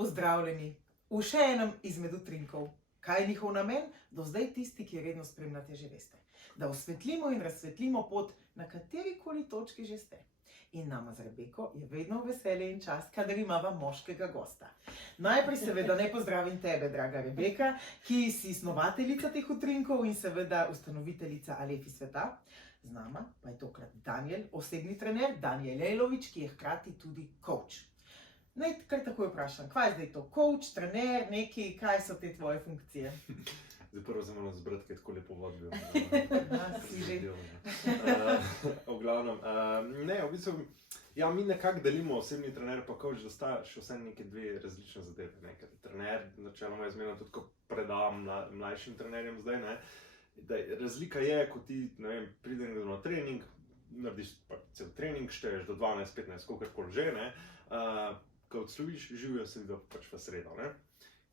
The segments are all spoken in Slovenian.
Pozdravljeni v še enem izmed utrinkov. Kaj je njihov namen? Do zdaj tisti, ki redno spremljate, že veste. Da osvetlimo in razsvetlimo pot, na katerikoli točki že ste. In nama z Rebeko je vedno veselje in čast, kadar imava moškega gosta. Najprej seveda naj pozdravim tebe, draga Rebeka, ki si snovateljica teh utrinkov in seveda ustanoviteljica Alefi sveta. Z nama pa je tokrat Danijel, osebni trener, Danijel Lejlović, ki je hkrati tudi coach. Naj kar takoj vprašam, kaj je zdaj to? Coach, trener, neki, kaj so te tvoje funkcije? Zdaj prvo se moram zbrati, kaj tako lepo vodbil. Si že. V glavnem, ne, v bistvu, ja, mi nekako delimo osebni trener pa coach, da sta še vse neke dve različne zadeve. Ne? Ker trener, načeloma jaz zmerno tudi, ko predavam mlajšim trenerjem zdaj, ne? Da razlika je, ko ti, ne vem, pridem na trening, narediš cel trening, šteješ do 12, 15, kolikor že, ne? Ko odslužiš, živijo se vidijo pač v sredo, ne?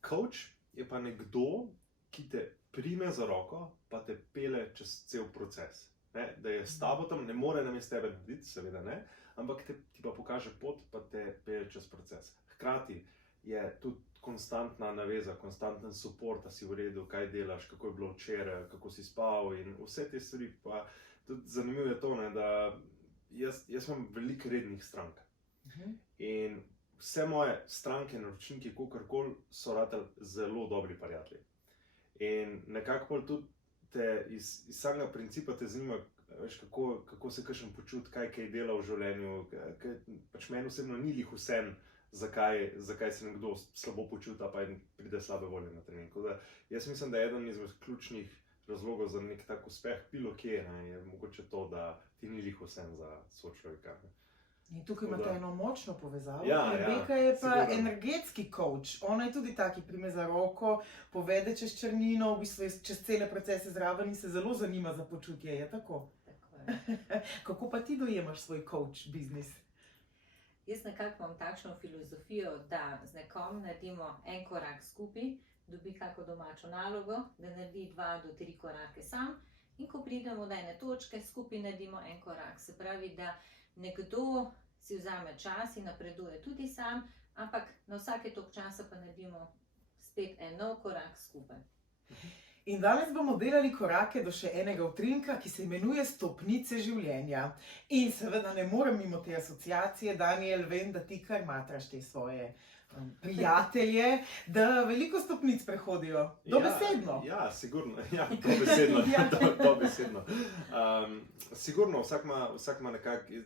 Coach je pa nekdo, ki te prime za roko, pa te pele čez cel proces. Ne? Da je s tabo tam, ne more namesto tebe narediti, seveda ne, ampak ti pa pokaže pot, pa te pele čez proces. Hkrati je tudi konstantna naveza, konstanten support, da si v redu, kaj delaš, kako je bilo včeraj, kako si spal in vse te stvari. Pa tudi zanimivo je to, ne, da jaz imam veliko rednih strank. In vse moje stranke, naročniki, kakorkoli, so ratali zelo dobri prijatelji. In nekako tudi te iz samega principa te zanima, veš, kako se kakšen počuti, kaj dela v življenju. Pač meni osebno ni lih vsem, zakaj se nekdo slabo počuti, pa pride slabe volje na trening. Jaz mislim, da je eden izmed ključnih razlogov za nek tak uspeh, bilo kje, ne, je mogoče to, da ti ni lih vsem za sočloveka. In tukaj imate eno močno povezavo. Ja, Rebeka je pa sigurno energetski coach. Ona je tudi taki, prime za roko, povede čez črnino, v bistvu je čez cele procese zraven in se zelo zanima za počutje. Je tako? Tako je. Kako pa ti dojemaš svoj coach biznis? Jaz nekako imam takšno filozofijo, da z nekom naredimo en korak skupaj, dobi kako domačo nalogo, da naredi 2 do 3 korake sam in ko pridemo do ene točke, skupaj naredimo en korak. Se pravi, da nekdo si vzame čas in napreduje tudi sam, ampak na vsake toliko časa pa naredimo spet en nov korak skupaj. In danes bomo delali korake do še enega utrinka, ki se imenuje stopnice življenja. In seveda ne morem mimo te asociacije, Danijel, vem, da ti kar matraš te svoje prijatelje, da veliko stopnic prehodijo. Dobesedno. Ja, sigurno. Ja, dobesedno. Dobesedno. Sigurno, vsak ima nekako,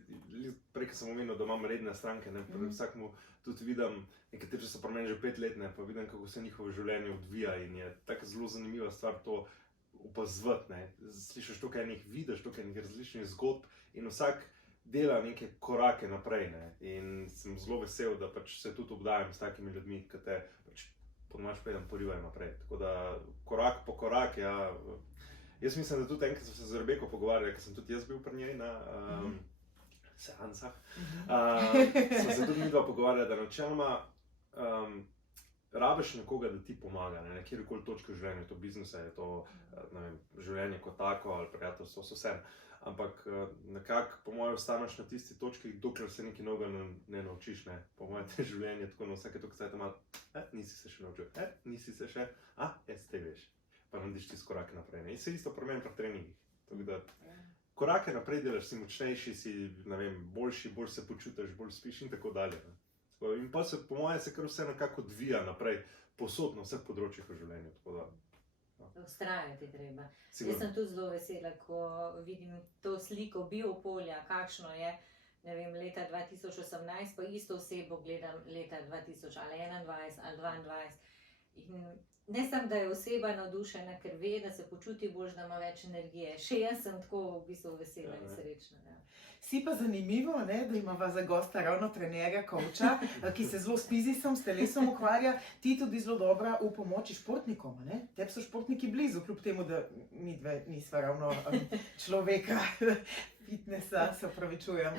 prej, ko sem omenil, da imam redne stranke, ne, vsak mu tudi vidim, nekateri so pri meni že 5 let, ne, pa vidim, kako se njihovo življenje odvija in je tako zelo zanimiva stvar to opazovati, ne. Slišiš toliko enih, vidiš toliko enih različnih zgodb in vsak dela neke korake naprej, ne. In sem zelo vesel, da pač se tudi obdajam s takimi ljudmi, ki te pač po domače povedano porivajo naprej. Tako da korak po korak, ja. Jaz mislim, da tudi enkrat smo se z Rebeko pogovarjali, ker sem tudi jaz bil pri njej na seansah. Smo se tudi midva pogovarjali, da načeloma rabiš nekoga, da ti pomaga, ne, na kjerkoli točki v življenju, to biznisa, je to, ne vem, življenje kot tako ali prijateljstvo, so vse. Ampak nekako, po mojem, ostaneš na tisti točki, dokler se nekaj novega ne naučiš, ne. Po mojem, te življenje tako na vsake toliko cajta malo, nisi se še naučil, nisi se še, zdaj veš. Pa narediš tisti korak naprej, ne. In se isto pri meni pri treningih. Tako da korake naprej delaš, si močnejši, si, ne vem, boljši, bolj se počutiš, bolj spiš in tako dalje, ne. In pa se, po mojem, se kar vse nekako odvija naprej, povsod na vseh področjih v življenju, tako da. Vztrajati treba. Sigurno. Jaz sem tudi zelo vesela, ko vidim to sliko biopolja, kakšno je, ne vem, leta 2018, pa isto osebo gledam leta 2021 ali 2022. In ne samo, da je oseba navdušena, ker ve, da se počuti boljše, da ima več energije. Še jaz sem tako v bistvu vesela in srečna. Ja. Si pa zanimivo, ne, da imava za gosta ravno trenerja, coacha, ki se zelo s fizisom, s telesom ukvarja, ti tudi zelo dobra v pomoči športnikom, ne? Tebi so športniki blizu, kljub temu, da midve nisva ravno človeka fitnesa, se opravičujem,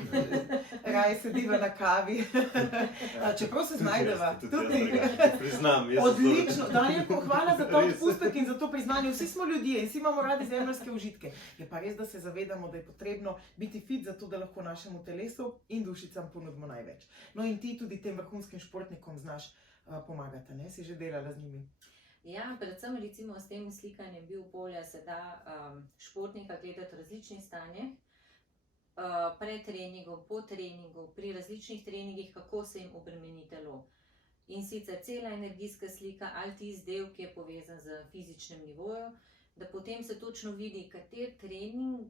raje sediva na kavi, čeprav se znajdeva. Priznam, jaz odlično, Danijel, hvala za ta odpustek in za to priznanje. Vsi smo ljudje in vsi imamo radi zemeljske užitke. Je pa res, da se zavedamo, da je potrebno biti fit zato, da lahko našemu telesu in dušicam ponudimo največ. No in ti tudi tem vrhunskim športnikom znaš pomagata, ne? Si že delala z njimi? Ja, predvsem recimo s tem slikanjem biopolja se da športnika gledati v različnih stanjih, pred treningom, po treningu, pri različnih treningih, kako se jim obremeni telo. In sicer cela energijska slika ali tisti del, ki je povezan z fizičnim nivojem, da potem se točno vidi, kater trening,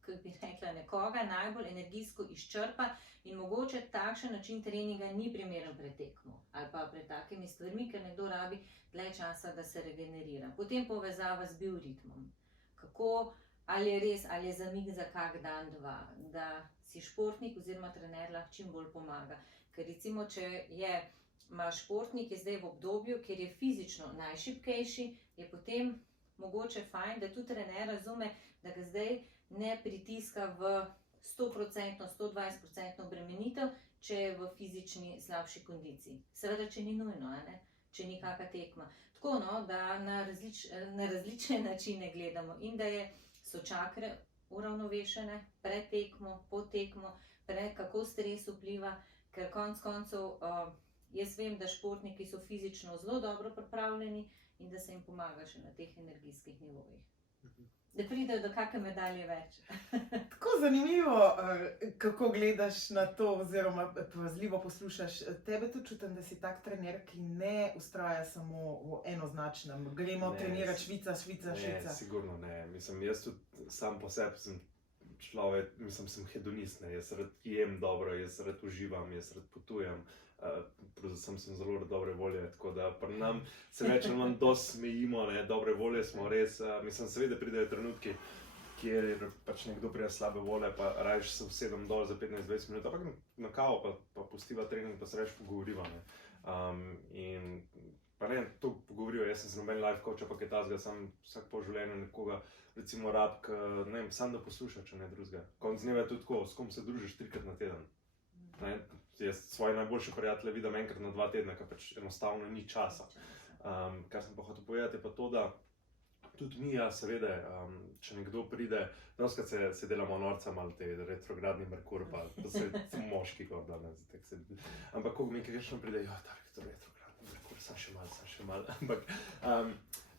kako bi rekla, nekoga najbolj energijsko izčrpa in mogoče takšen način treninga ni primeren pred tekmo ali pa pred takimi stvarmi, ker nekdo rabi dlje časa, da se regenerira. Potem povezava z bioritmom. Kako, ali je res, ali je zamik za kak dan, dva, da si športnik oziroma trener lahko čim bolj pomaga. Ker recimo, če ima športnik je zdaj v obdobju, kjer je fizično najšibkejši, je potem mogoče fajn, da tudi trener razume, da ga zdaj ne pritiska v 100%, 120% obremenitev, če je v fizični slabši kondiciji. Seveda, če ni nujno, če ni kakšna tekma. Tako, no, da na različne načine gledamo in da so čakre uravnovešene pred tekmo, po tekmo, kako stres vpliva, ker konec koncev jaz vem, da športniki so fizično zelo dobro pripravljeni in da se jim pomaga še na teh energijskih nivojih. Da pridejo do kakšne medalje več. Tako zanimivo, kako gledaš na to, oziroma pazljivo poslušaš. Tebe tudi čutim, da si tak trener, ki ne ustraja samo v enoznačnem. Gremo trenirati Švica. Ne, sigurno ne. Mislim, jaz tudi sam po sebi sem človek, sem hedonist, ne. Jaz rad jem dobro, jaz rad uživam, jaz rad potujem. Predvsem sem zelo dobre volje, tako da pri nam se več ali manj dosti smejimo, ne, dobre volje smo res, mislim, seveda pridejo trenutki, kjer pač nekdo pride slabe volje, pa rajš se usedem dol za 15-20 minut, ampak na kavo pa pustiva trening, pa se rajš pogovoriva, ne. In pa ne, to pogovorijo, jaz sem noben life coach, pa kaj tazga, sam vsak po življenju nekoga, recimo rab, ne vem, sam da posluša, če ne drugega. Konec dneva je tudi tako, s kom se družiš 3-krat na teden. Ne? Jaz svoje najboljše prijatelje vidim enkrat na 2 tedne, ker pač enostavno ni časa. Kar sem pa hotel povedati je pa to, da tudi mi, seveda, če nekdo pride, doskrat se delamo norca malo te retrogradni Merkur, pa to se moški kot danes. Ampak ko mi kaj pride, to retrogradni Merkur, sem še mal. Ampak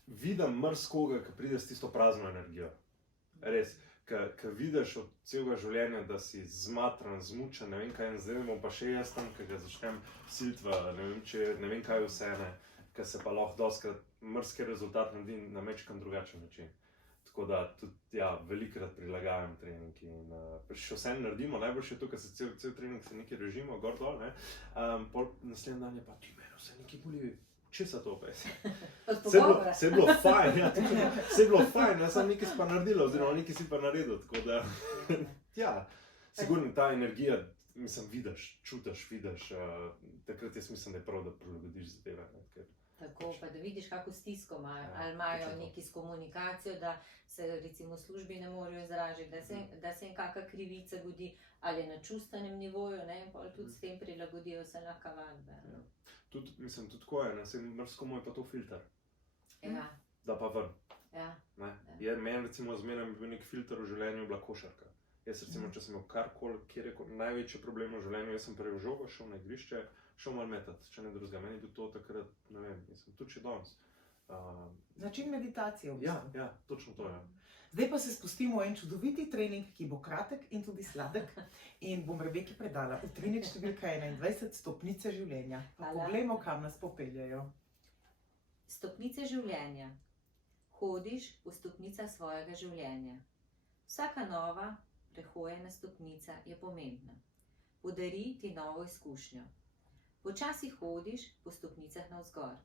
vidim mrzkoga, ki pride s tisto prazno energijo. Res. Ko vidiš od celega življenja, da si zmatran, zmučen, ne vem kaj, in zdaj bom pa še jaz tam, ki ga začnem siliti v ne vem kaj vse, ker se pa lahko doskrat mrzki rezultat naredi na mečkan drugačen način. Tako da tudi, velikokrat prilagajam trening in še vse naredimo, najboljše je to, ker se cel trening se nekaj režimo, gor dol, pol naslednji dan je pa ti meni vse nekaj boli. Česa to pa je? Vse je bilo fajn, vse je bilo fajn, jaz sem nekaj si pa naredila, oziroma nekaj si pa naredil, tako da, sigurno ta energija, mislim, vidiš, čutiš, takrat jaz mislim, da je prav, da prilagodiš zadeve. Tako, pa da vidiš, kako stisko imajo, ali imajo neki s komunikacijo, da se recimo v službi ne morejo izražiti, da se jim kakšna krivica godi, ali na čustvenem nivoju, in pol tudi s tem prilagodijo se lahko vadbe. Tudi, mislim, tudi tako je, mrzkomu je pa to filter. Ja. Da pa ven. Ja. Meni recimo zmeraj bi bil nek filter v življenju bila košarka. Jaz recimo, če sem imel karkoli, kjer je največji problem v življenju, jaz sem prejel žogo, šel na igrišče, šel malo metati, če ne drugega. Meni je bil to takrat, ne vem, mislim, tudi še danes. Način meditacije v bistvu. Ja, točno to je. Zdaj pa se spustimo v en čudoviti trening, ki bo kratek in tudi sladek. In bom Rebeki predala utrinek številka 21, stopnice življenja. Pa poglejmo, kam nas popeljajo. Stopnice življenja. Hodiš po stopnicah svojega življenja. Vsaka nova prehojena stopnica je pomembna. Podari ti novo izkušnjo. Počasi hodiš po stopnicah navzgor.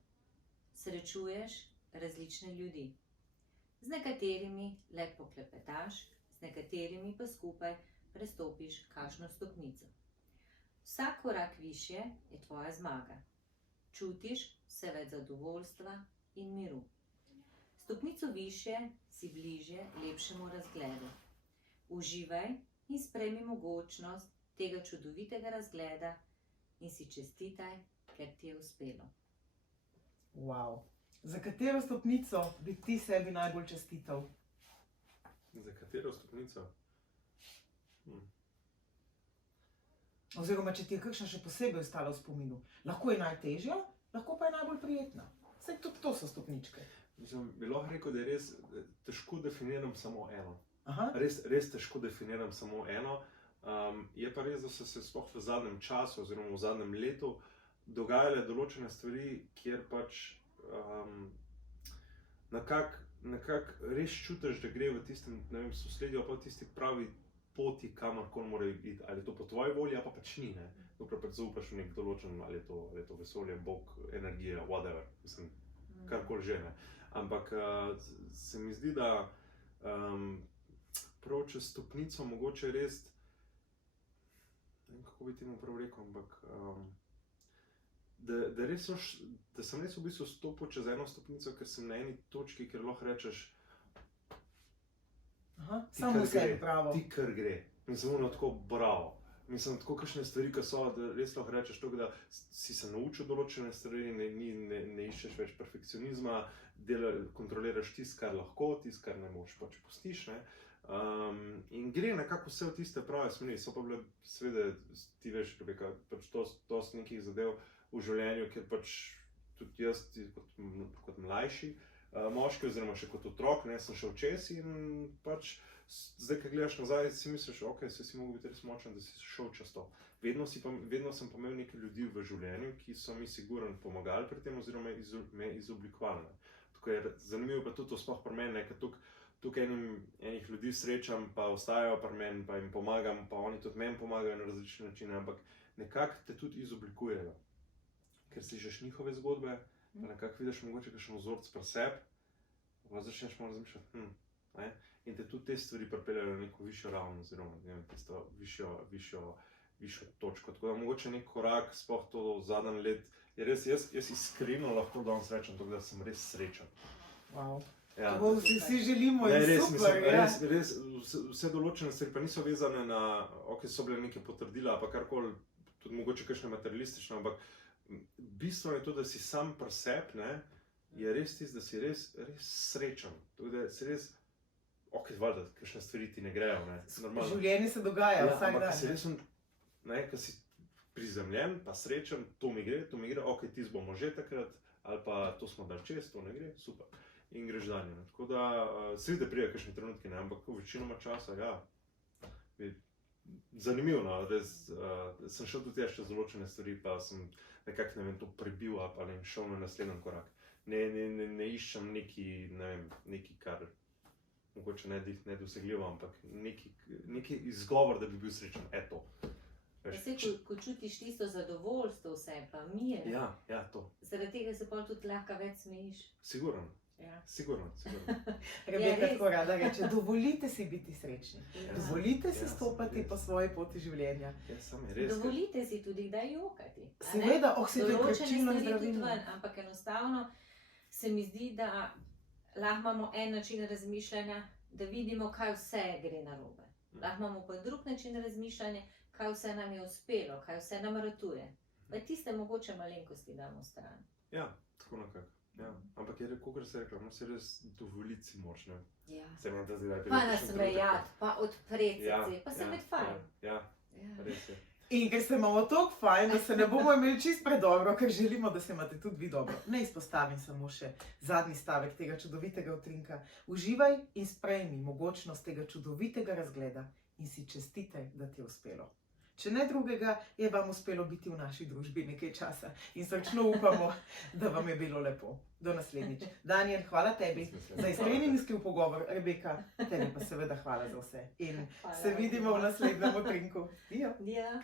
Srečuješ različne ljudi. Z nekaterimi le poklepetaš, z nekaterimi pa skupaj prestopiš kakšno stopnico. Vsak korak višje je tvoja zmaga. Čutiš vse več zadovoljstva in miru. Stopnico višje si bližje lepšemu razgledu. Uživaj in sprejmi mogočnost tega čudovitega razgleda in si čestitaj, ker ti je uspelo. Wow. Za katero stopnico bi ti sebi najbolj čestital? Za katero stopnico? Oziroma, če ti je kakšna še posebej ostala v spominu. Lahko je najtežja, lahko pa je najbolj prijetna. Saj tudi to so stopničke. Mislim, bi lahko rekel, da je res težko definiram samo eno. Aha. Res težko definiram samo eno. Je pa res, da so se sploh v zadnjem času, oziroma v zadnjem letu, dogajale določene stvari, kjer pač nekako res čutiš, da gre v tistem, ne vem, sosledju, pa v tisti pravi poti, kamorkoli mora iti. Ali je to po tvoji volji, pa pač ni, ne. Dokler pač zaupaš v nek določen, ali je to vesolje, Bog, energija, whatever, mislim, karkoli že, ne. Ampak se mi zdi, da prav čez stopnico mogoče res, ne vem, kako bi temu prav rekel, ampak da sem res v bistvu stopil čez eno stopnico, ker sem na eni točki, kjer lahko rečeš, Samo vse pravo. ti kar gre. Mislim, ono tako bravo. Mislim, tako kakšne stvari, ki so, da res lahko rečeš to, da si se naučil določene stvari, ne iščeš več perfekcionizma, kontroliraš tisto, kar lahko, tisto, kar ne moš, pač pustiš, ne. In gre nekako vse v tiste prave smeri. So pa bile, seveda, ti veš, Rebeka, pač dosti nekih zadev v življenju, kjer pač tudi jaz kot mlajši moški, oziroma še kot otrok, ne, sem šel čez in pač zdaj, ko gledaš nazaj, si misliš, ok, si mogel biti res močen, da si šel čez to. Vedno sem pa imel nekaj ljudi v življenju, ki so mi sigurno pomagali pri tem, oziroma me izoblikovali. Tako je zanimivo pa tudi to sploh pri meni, ker tukaj enih ljudi srečam, pa ostajajo pri meni, pa jim pomagam, pa oni tudi meni pomagajo na različne načine, ampak nekako te tudi izoblikujejo. Ker slišiš njihove zgodbe, pa nekako vidiš mogoče kakšen vzorec pri sebi, pa začneš malo razmišljati, ne? In te tudi te stvari pripeljajo na neko višjo raven, oziroma tisto višjo točko. Tako da mogoče nek korak, sploh to zadnji let, je res, jaz iskreno lahko danes rečem to, da sem res srečen. Wow. Ja. To vsi želimo in res, super, mislim, res, vse določene stvari pa niso vezane na, ok, so bile neke potrdila, pa karkoli, tudi mogoče kakšne materialistične, ampak bistvo je to, da si sam pri sebi, ne, je res tisto, da si res srečen. Tako da si res, ok, valjda, kakšne stvari ti ne grejo, ne, normalno. Življenje se dogaja vsak dan. Ampak si res, ne, ko si prizemljen, pa srečen, to mi gre, ok, ti bomo že takrat, ali pa to smo dali čez, to ne gre, super. In greš dalje, ne. Tako da, seveda pridejo kakšni trenutki, ne, ampak večinoma časa, ja, zanimivo, no, res, sem šel tudi čez določene stvari, pa sem nekako, ne vem, to prebil, pa ne šel na naslednji korak. Ne iščem neki, kar mogoče nedosegljivo, ampak neki izgovor, da bi bil srečen, eto. Ko čutiš tisto zadovoljstvo vse, pa mir, Ja, to. zaradi tega se pa tudi lahko več smejiš. Sigurno. Ja. Sigurno. Rebeka tako rada reče, dovolite si biti srečni. Ja. Dovolite si Ja, stopati res. po svoji poti življenja. Ja, sam je res. Dovolite si tudi kdaj jokati. a ne? Seveda, se to je Določene krčilno stvari tudi zdravilno. ven, ampak enostavno se mi zdi, da lahko imamo en način razmišljanja, da vidimo, kaj vse gre narobe. Lahko imamo pa drug način razmišljanja, kaj vse nam je uspelo, kaj vse nam ratuje. Pa tiste mogoče malenkosti damo stran. Ja, tako nekako. Ja. Ampak je rekel, kar se je rekla, no se res dovoliti si moč, ne. Ja. Se imam ta zdaj, Pa nasmejati, pa odpreti srce, pa se imeti fajn. Ja, Ja. res je. In ker se imamo toliko fajn, da se ne bomo imeli čist predobro, ker želimo, da se imate tudi vi dobro. Ne izpostavim samo še zadnji stavek tega čudovitega utrinka. Uživaj in sprejmi mogočnost tega čudovitega razgleda in si čestitaj, da ti je uspelo. Če ne drugega, je vam uspelo biti v naši družbi nekaj časa in srčno upamo, da vam je bilo lepo. Do naslednjič. Daniel, hvala tebi za iskren in iskriv pogovor. Rebeka, tebi pa seveda hvala za vse. In Hvala. se vidimo v naslednjem utrinku. Dio. Ja.